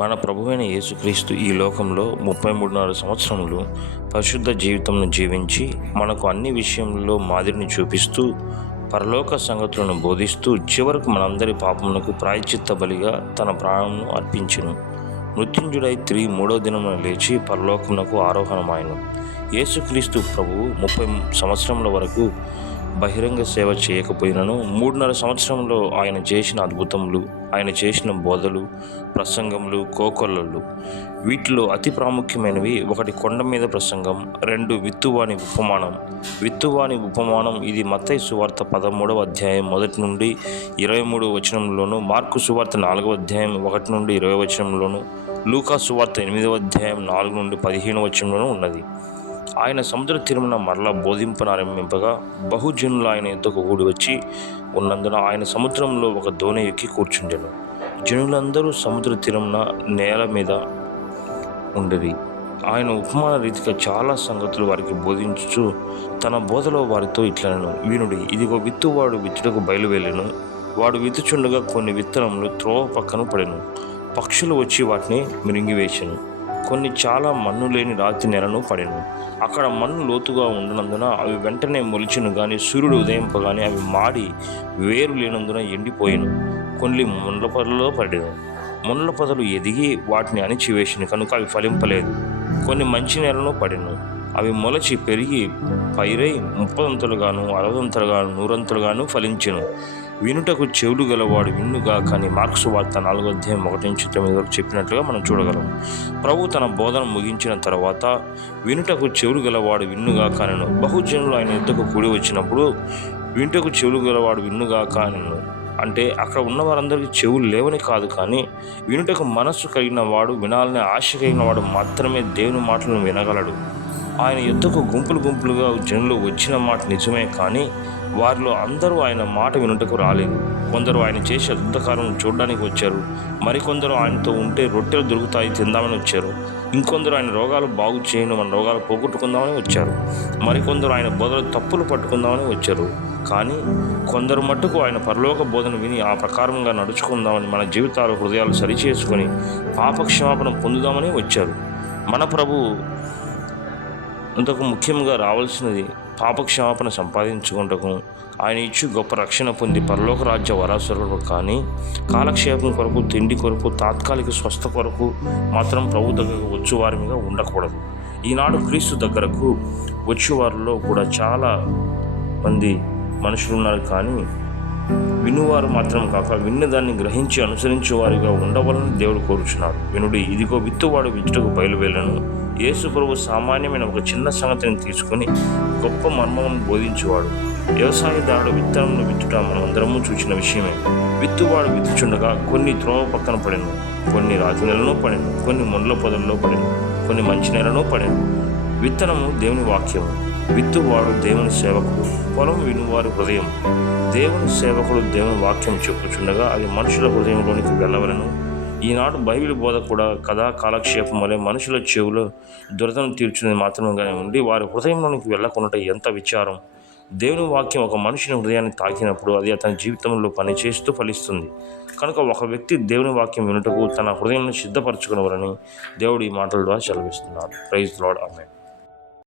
మన ప్రభువైన యేసుక్రీస్తు ఈ లోకంలో 33.5 సంవత్సరములు పరిశుద్ధ జీవితంను జీవించి మనకు అన్ని విషయంలో మాదిరిని చూపిస్తూ పరలోక సంగతులను బోధిస్తూ చివరకు మనందరి పాపమునకు ప్రాయశ్చిత్త బలిగా తన ప్రాణమును అర్పించెను. మృత్యుంజుడై తిరిగి 3వ దినమున లేచి పరలోకమునకు ఆరోహణమాయెను. యేసుక్రీస్తు ప్రభువు 30 సంవత్సరముల వరకు బహిరంగ సేవ చేయకపోయినను 3.5 సంవత్సరంలో ఆయన చేసిన అద్భుతములు, ఆయన చేసిన బోధలు, ప్రసంగములు, కోకొల్లలు. వీటిలో అతి ప్రాముఖ్యమైనవి: 1 కొండ మీద ప్రసంగం, 2 విత్తువాని ఉపమానం. విత్తువాని ఉపమానం ఇది మత్తయి సువార్త 13వ అధ్యాయం 1 నుండి 23వ వచనంలోను, మార్కు సువార్త 4వ అధ్యాయం 1 నుండి 20వ వచనంలోను, లూకా సువార్త 8వ అధ్యాయం 4 నుండి 15వ వచనంలోనూ ఉన్నది. ఆయన సముద్ర తీరమున మరలా బోధింపనారంభింపగా బహుజనులు ఆయన యొద్దకు కూడి వచ్చి ఉన్నందున ఆయన సముద్రంలో ఒక దోణి ఎక్కి కూర్చుండెను. జనులందరూ సముద్ర తీరమున నేల మీద ఉండేది. ఆయన ఉపమాన రీతిగా చాలా సంగతులు వారికి బోధించుచు తన బోధలో వారితో ఇట్లనెను: వినుడి, ఇదిగో విత్తువాడు విత్తుటకు బయలువెళ్ళెను. వాడు విత్తుచుండగా కొన్ని విత్తనములు త్రోవ పక్కన పడెను. పక్షులు వచ్చి వాటిని మిరింగివేసెను. కొన్ని చాలా మన్ను లేని రాతి నేలను పడెను. అక్కడ మన్ను లోతుగా ఉండనందున అవి వెంటనే మొలిచెను, కానీ సూర్యుడు ఉదయింపగానే అవి మాడి వేరు లేనందున ఎండిపోయెను. కొన్ని ముళ్ళ పొదలలో పడెను. ముళ్ళ పొదలు ఎదిగి వాటిని అణిచివేసెను కనుక అవి ఫలింపలేదు. కొన్ని మంచి నేలను పడెను. అవి మొలచి పెరిగి పైరై 30 60 100 ఫలించెను. వినుటకు చెవులు గలవాడు విన్నుగా. కానీ మార్కు సువార్త 4వ అధ్యాయం 1 నుంచి 9 వరకు చెప్పినట్లుగా మనం చూడగలం. ప్రభు తన బోధన ముగించిన తర్వాత వినుటకు చెవులు గలవాడు విన్నుగా కానెను. బహుజనులు ఆయన యుద్ధకు కూడి వచ్చినప్పుడు వినుటకు చెవులు గలవాడు విన్నుగా కానెను అంటే అక్కడ ఉన్న వారందరికీ చెవులు లేవని కాదు, కానీ వినుటకు మనస్సు కలిగిన వాడు, వినాలనే ఆశ కలిగిన వాడు మాత్రమే దేవుని మాటలను వినగలడు. ఆయన యుద్ధకు గుంపులుగా జనులు వచ్చిన మాట నిజమే, కానీ వారిలో అందరూ ఆయన మాట వినుటకు రాలేదు. కొందరు ఆయన చేసే అద్భుతకార్యం చూడడానికి వచ్చారు. మరికొందరు ఆయనతో ఉంటే రొట్టెలు దొరుకుతాయి తిందామని వచ్చారు. ఇంకొందరు ఆయన రోగాలు బాగు చేయను, మన రోగాలు పోగొట్టుకుందామని వచ్చారు. మరికొందరు ఆయన బోధలు తప్పులు పట్టుకుందామని వచ్చారు. కానీ కొందరు మట్టుకు ఆయన పరలోక బోధన విని ఆ ప్రకారంగా నడుచుకుందామని, మన జీవితాలు హృదయాలు సరిచేసుకొని పాపక్షమాపణ పొందుదామని వచ్చారు. మన ప్రభు అంతకు ముఖ్యంగా రావాల్సినది పాపక్షమాపణ సంపాదించుకుంటకు, ఆయన ఇచ్చి గొప్ప రక్షణ పొంది పరలోక రాజ్య వారసులు, కానీ కాలక్షేపం కొరకు, తిండి కొరకు, తాత్కాలిక స్వస్థ కొరకు మాత్రం ప్రభు దగ్గరకు వచ్చేవారిగా ఉండకూడదు. ఈనాడు క్రీస్తు దగ్గరకు వచ్చేవారిలో కూడా చాలా మంది మనుషులు ఉన్నారు, కానీ వినువారు మాత్రం కాక విన్నదాన్ని గ్రహించి అనుసరించే వారిగా ఉండవాలని దేవుడు కోరుచున్నాడు. వినుడి, ఇదిగో విత్తువాడు విత్తుటకు బయలువెళ్ళెను. యేసు ప్రభు సామాన్యమైన ఒక చిన్న సంగతిని తీసుకొని గొప్ప మర్మమును బోధించేవాడు. వ్యవసాయదారుడు విత్తనమును విత్తుట మనమందరము చూసిన విషయమే. విత్తువాడు విత్తుచుండగా కొన్ని త్రోవ పక్కన పడెను, కొన్ని రాతి నెలలో పడెను, కొన్ని ముళ్ళ పొదల్లో పడెను, కొన్ని మంచి నెలలో పడెను. విత్తనము దేవుని వాక్యము, విత్తువాడు దేవుని సేవకుడు, పొలం వినువారు హృదయం. దేవుని సేవకుడు దేవుని వాక్యం చెప్పుచుండగా అది మనుషుల హృదయంలోనికి వెళ్ళవలను. ఈనాడు బైబిల్ బోధ కూడా కథా కాలక్షేపం వలె మనుషుల చెవులో దురదను తీర్చున్నది మాత్రమేగానే ఉండి వారి హృదయంలోనికి వెళ్ళకుండా ఎంత విచారం. దేవుని వాక్యం ఒక మనిషిని హృదయాన్ని తాకినప్పుడు అది అతని జీవితంలో పనిచేస్తూ ఫలిస్తుంది. కనుక ఒక వ్యక్తి దేవుని వాక్యం వినుటకు తన హృదయాన్ని సిద్ధపరచుకునేవారని దేవుడు ఈ మాటల ద్వారా సెలవిస్తున్నారు. Praise the lord. ఆమేన్.